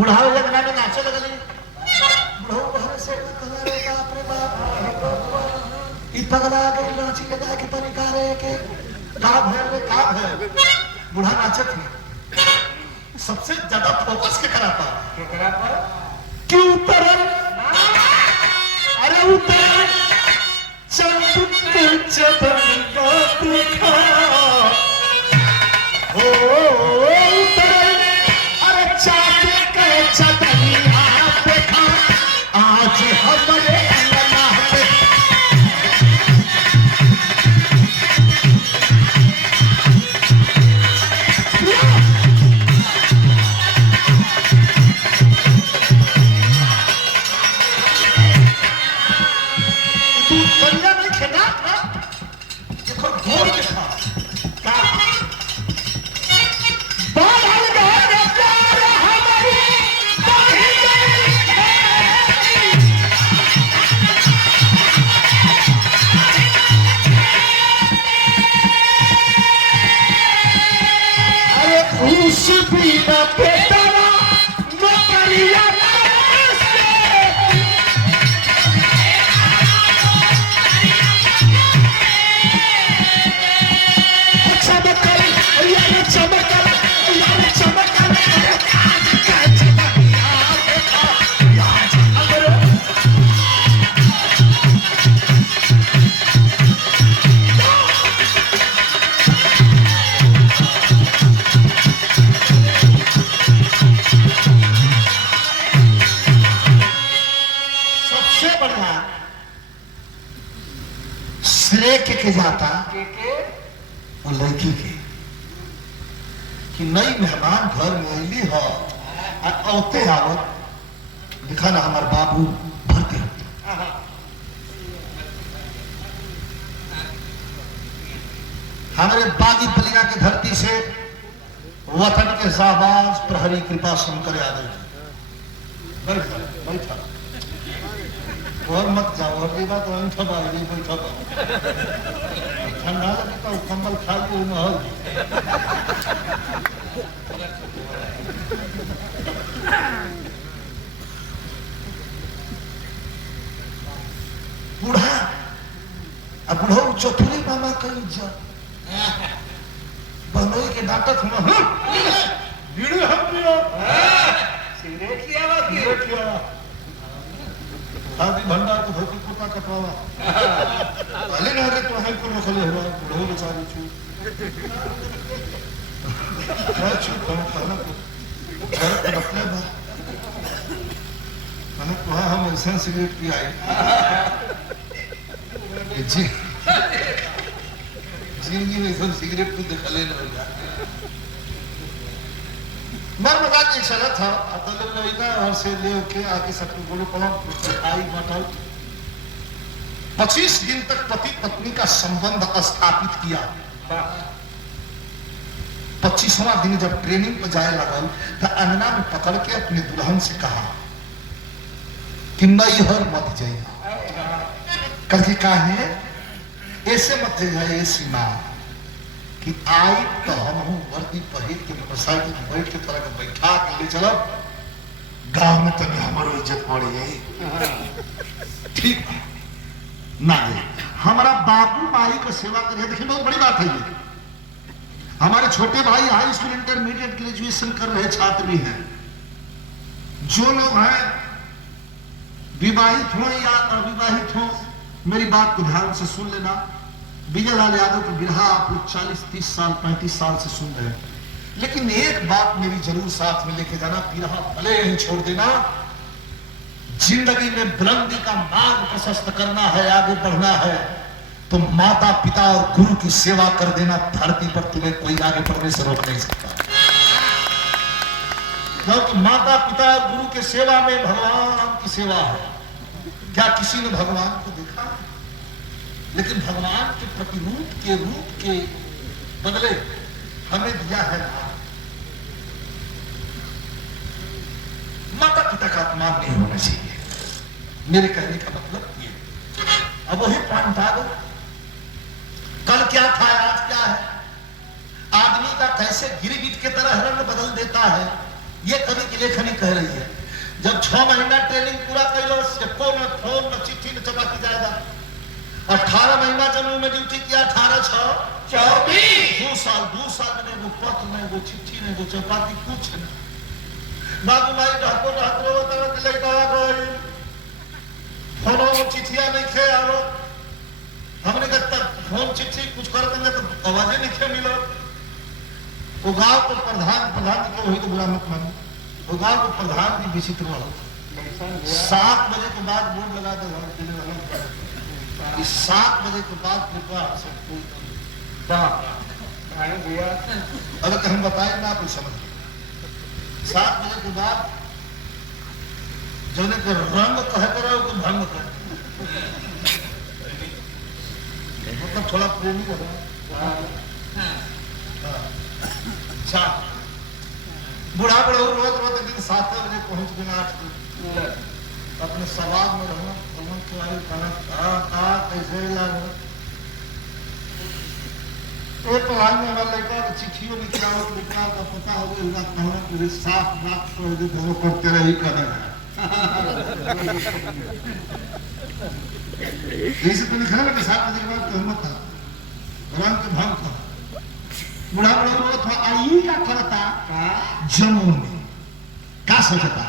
बुढ़ाओ लगना में नाचे लगली। बुढ़ाओ बाहर से कहला रे बाप रे बाप, ई पगला के नाची के जाके तरीका रे के का भर रे का भर। बुढ़ा नाचत है, सबसे ज्यादा फोकस के कराता क्यों उतरन, अरे उतरन चंदन के चदन का दिखा हो उतरन, अरे चांद के चदनिया देखा आज हमारे अंगना पे। के जाता और लड़की के कि नई मेहमान घर में अली हो औते आवत लिखा ना हमारे बाबू भरते हमारे बागी बलिया के धरती से वतन के जाबाज प्रहरी कृपा शंकर यादव जी बैठा और मत जाओ और ये बात बैठा ठंडा लगे तो कंबल खा के महल बूढ़ा अब बूढ़ो चौथुली मामा का इज्जत बनोई के डांटत हम बीड़ी हम पियो सिगरेट की आवाज की आदि भंडार को धोती कुर्ता कटवावा पहले ना रे तो हम को रखले हुआ बूढ़ो बेचारी छु क्या छु खाना को घर पे रखले बा मैंने कहा हम ऐसा सिगरेट पी आए जी जिंदगी में सब सिगरेट को देखा लेना होगा मर मगा के चला था अतल लइका और से ले के आगे सब बोलो कौन आई मटल 25 दिन तक पति पत्नी का संबंध स्थापित किया 25वां दिन जब ट्रेनिंग पर जाए लगल तो अंगना में पकड़ के अपने दुल्हन से कहा कि नैहर मत जाइए करके कहा है ऐसे मत जाइए ऐसी मां कि आई तो हम वर्दी पहिर के मोटरसाइकिल में बैठ के तरह के बैठा के ले चलो गांव में तो हमारो इज्जत पड़ी है ठीक ना दे हमारा बापू माई का सेवा करे देखिए बहुत बड़ी बात है ये हमारे छोटे भाई हाई स्कूल इंटरमीडिएट ग्रेजुएशन कर रहे छात्र भी हैं जो लोग हैं विवाहित हो या अविवाहित हो मेरी बात को ध्यान से सुन लेना विजय लाल यादव की बिरहा आप लोग 40-30 साल 35 साल से सुन रहे हैं लेकिन एक बात मेरी जरूर साथ में लेके जाना बिरहा भले ही छोड़ देना जिंदगी में बुलंदी का मार्ग प्रशस्त करना है आगे बढ़ना है तो माता पिता और गुरु की सेवा कर देना धरती पर तुम्हें कोई आगे बढ़ने से रोक नहीं सकता क्योंकि माता पिता और गुरु के सेवा में भगवान की सेवा है क्या किसी ने भगवान को देखा लेकिन भगवान के प्रतिरूप के रूप के बदले हमें दिया है माता पिता का अपमान नहीं होना चाहिए मेरे कहने का मतलब ये अब वही पॉइंट आ गया कल क्या था आज क्या है आदमी का कैसे गिरगिट के तरह रंग बदल देता है ये कवि की लेखनी कह रही है। जब 6 महीना ट्रेनिंग पूरा कैलो, फोन न चिट्ठी न चपाती जाएगा। 18 महीना जम्मू में ड्यूटी किया, 18 6 24 2 साल में वो पत्र नहीं, वो चिट्ठी नहीं, वो चपाती कुछ नहीं। बाबू माई ढाको तरह ले गई फोनो चिट्ठिया नहीं खे आरो हमने कहता फोन चिट्ठी कुछ कर देंगे तो आवाजें नहीं खे मिलो। वो गांव को प्रधान को वही तो बुरा मत मानो। वो गांव को प्रधान की विचित्र हो 7 बजे के बाद बोर्ड लगा दे 7 बजे के बाद कृपया अगर हम बताए ना कुछ समझ 7 बजे के बाद जोने के रंग कह करो कि भंग कर मतलब थोड़ा प्रेमी हो अच्छा बुढ़ा रोज दिन 7 बजे पहुंच गए 8 बजे अपने सवाल में रहना कैसे लागो एक पढ़ाई में हमारा लड़का चिट्ठियों निकला लिखना का पता हो गया कहना साफ बात करते रही कहना इसे तो लिखा ना कि 7 बजे के बाद हिम्मत था रंग के भंग था बुढ़ा था आई क्या करता जम्मू में क्या सोचता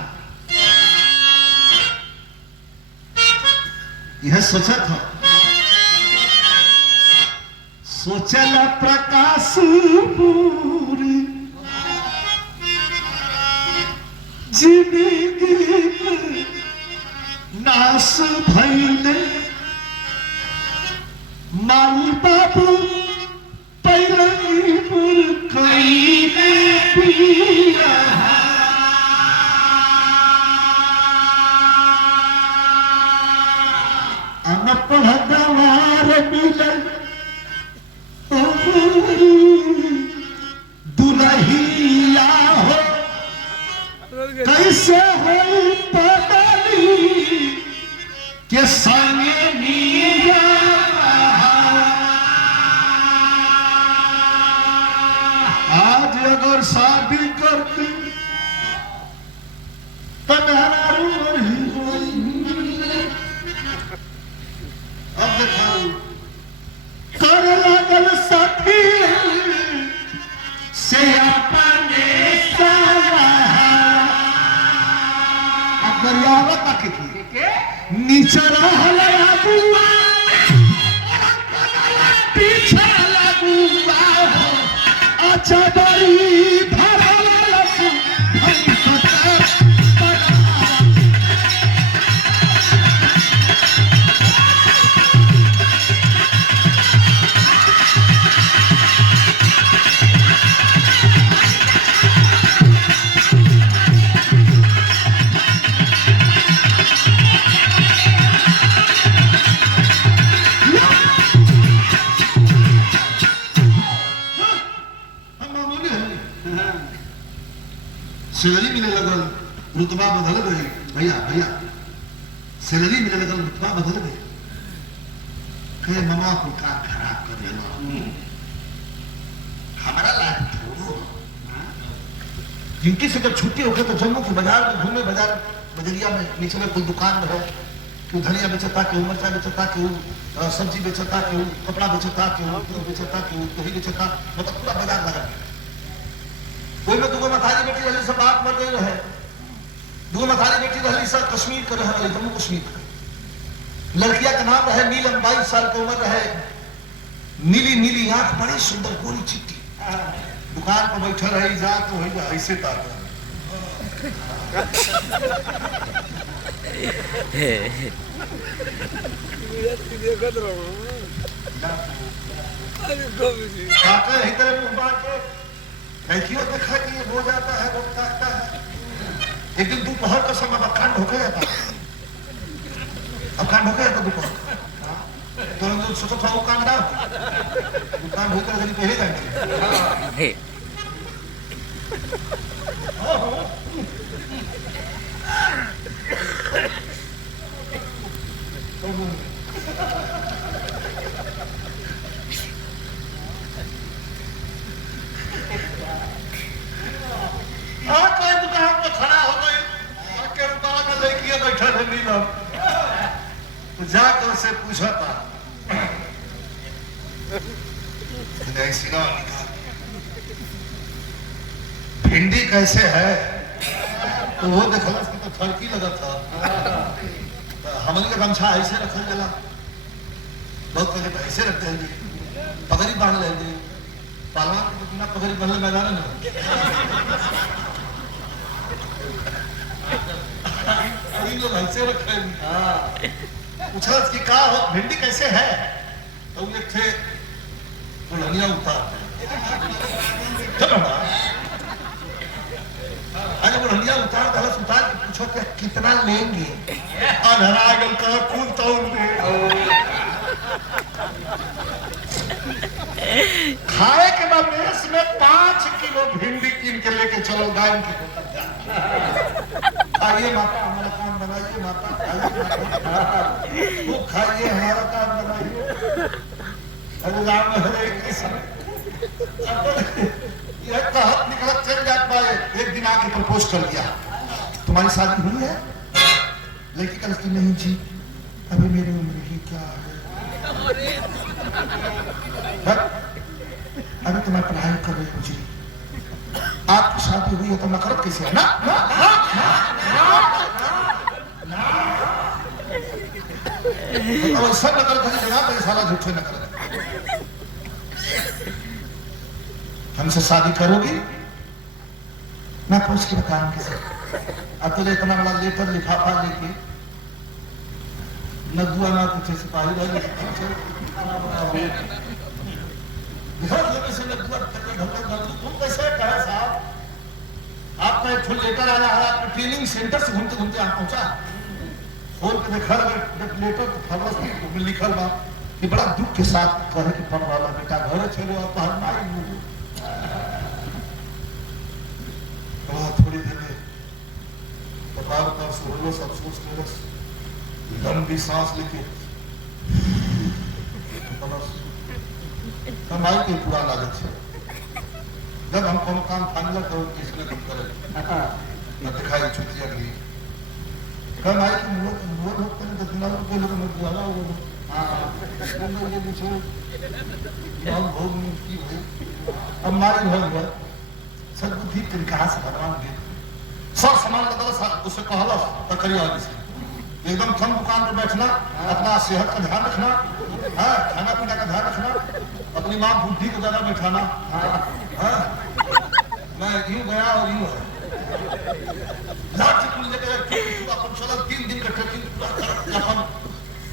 यह सोचा था सोचल प्रकाश पूरी जिंदगी नाश भैले माई बाबू पहले पिया अनपढ़ गवार मिले दुल्हिया हो कैसे हो पगली के संगे मीरा आज अगर शादी करती तो अब देखा कर लागल साथी से अपने नीचे पीछे लगुआ अच्छा बड़ी सैलरी मिलने लगल रुतबा बदल गई भैया सैलरी मिलने लगल रुतबा बदल गई कहे मामा को का खराब कर देना हमारा लायक थोड़ो जिनकी से जब छुट्टी होगी तो जम्मू के बाजार में घूमे बजरिया में नीचे में कोई दुकान रहे क्यों धनिया बेचता क्यों मिर्चा बेचता क्यों सब्जी बेचता क्यों कपड़ा बेचता क्यों बेचता क्यों दही बेचता मतलब पूरा बाजार लगा कोई में दुगो मथारी बेटी रही सब बात मर गई रहे दुगो मथारी बेटी रही सब कश्मीर के रहे जम्मू कश्मीर के लड़किया का नाम रहे नीलम 22 साल की उम्र रहे नीली नीली आंख बड़ी सुंदर गोरी चिट्टी दुकान पर बैठे रही जा तो वही ऐसे ताक देखियो देखा कि ये हो जाता है वो काटता है एक दिन दोपहर का समय अखंड हो गया था अखंड हो गया था दोपहर तो हम सोचा था वो काम डाल दुकान होकर कहीं पहले जाएंगे कोई दुकान तो जाकर उससे पूछा था ऐसी ना भिंडी कैसे है, तो वो देखा तो फर्क ही लगा था। हमने का गमछा ऐसे रखा गया, बहुत पहले ऐसे रखते हैं, पगड़ी बांध लेंगे, पहलवान के बिना पगड़ी बांधले मैदान में लोग ऐसे रखे। पूछा कि का हो भिंडी कैसे है, तो एक थे बुढ़निया उतार अरे बुढ़निया उतार गलत उतार के पूछो कि कितना लेंगे, अधरागल का कुल तौल में खाए के बाद में 5 किलो भिंडी कीन के लेके चलो गाय की। खाइए माता हमारा काम बनाइए, माता खाइए, वो खाइए हमारा काम बनाइए। अरे राम हरे कृष्ण यह कहत निकलत चल जात पाए। एक दिन आके प्रपोज कर दिया, तुम्हारी शादी हुई है? लड़की का लड़की नहीं जी, अभी मेरी उम्र ही क्या है, अभी तुम्हारी पढ़ाई कर रही हो जी, आपकी शादी हुई है तो नकरत कैसे है? ना ना ना ना तो सब नकरत है, साला झूठे नकरत। हमसे शादी करोगी? मैं पूछ के बताऊं किसे? अब तो इतना बड़ा लेटर लिफाफा लेके नदुआ ना पूछे सिपाही वाले तुम कैसे कहे साहब, आपका एक लेटर आया है, आपने ट्रेनिंग सेंटर से घूमते घूमते यहाँ पहुंचा, फोन पे देखा लेटर तो फरवस में लिखल बा कि बड़ा दुख के साथ कहे कि पढ़ वाला बेटा घर चलो आप थोड़ी देर में कपार पर सोलस अफसोस करस, लंबी सांस लेके कमाई के पूरा लागत है। जब हम कोनो काम फाइनल करो किसने नहीं करे न दिखाई छुट्टियां गई कमाई की मोर होते हैं तो दिनारों को लोग मत बुला वो हां ये पूछो हम भोग की हो अब मारी हो गया सद्बुद्धि तरीका से भगवान दे सब सामान बदल उसे कहला तकरिया से एकदम कम दुकान पे बैठना, अपना सेहत का ध्यान रखना, हाँ खाना पीना का ध्यान रखना, अपनी माँ बुद्धि को ज्यादा बैठाना। हाँ मैं यूं गया और यूं है लाठी कुल लेकर अपन चला 3 दिन का ट्रेकिंग अपन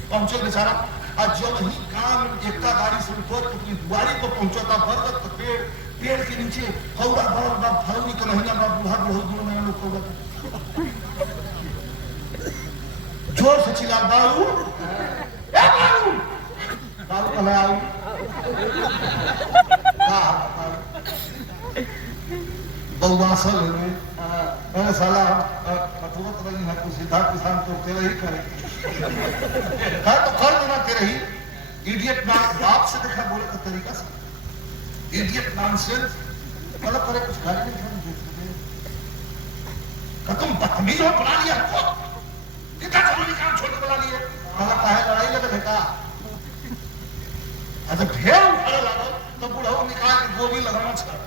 पहुंचे बेचारा। आज जब ही काम एकता गाड़ी से उतर अपनी दुआरी पर पहुंचा था, बरगद का पेड़ के नीचे हौरा बड़ा फरवरी का महीना बड़ा बुढ़ा बहुत दूर में लोग होगा जोर से चिल्ला बाबू बाबू कहाँ आओ बउवासल में मैंने साला कठोरत रही है तो सीधा किसान तो तेरा ही करेगी तो कर देना तेरा ही इडियट बाप से देखा बोले का तरीका से इडियट नॉनसेंस मतलब करे कुछ गाड़ी नहीं तुम बदतमीज हो बना लिया कितना जरूरी काम छोड़ के बना लिए मतलब काहे लड़ाई लगे बेटा अच्छा ढेर उठाने लगा तो बूढ़ा निकाल के गोली लगाना चाहिए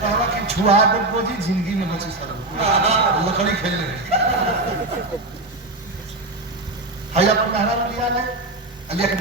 कहला कि छुआ दे गोजी जिंदगी में बची सर लकड़ी खेलने हैया तो कहना लिया ले लिया के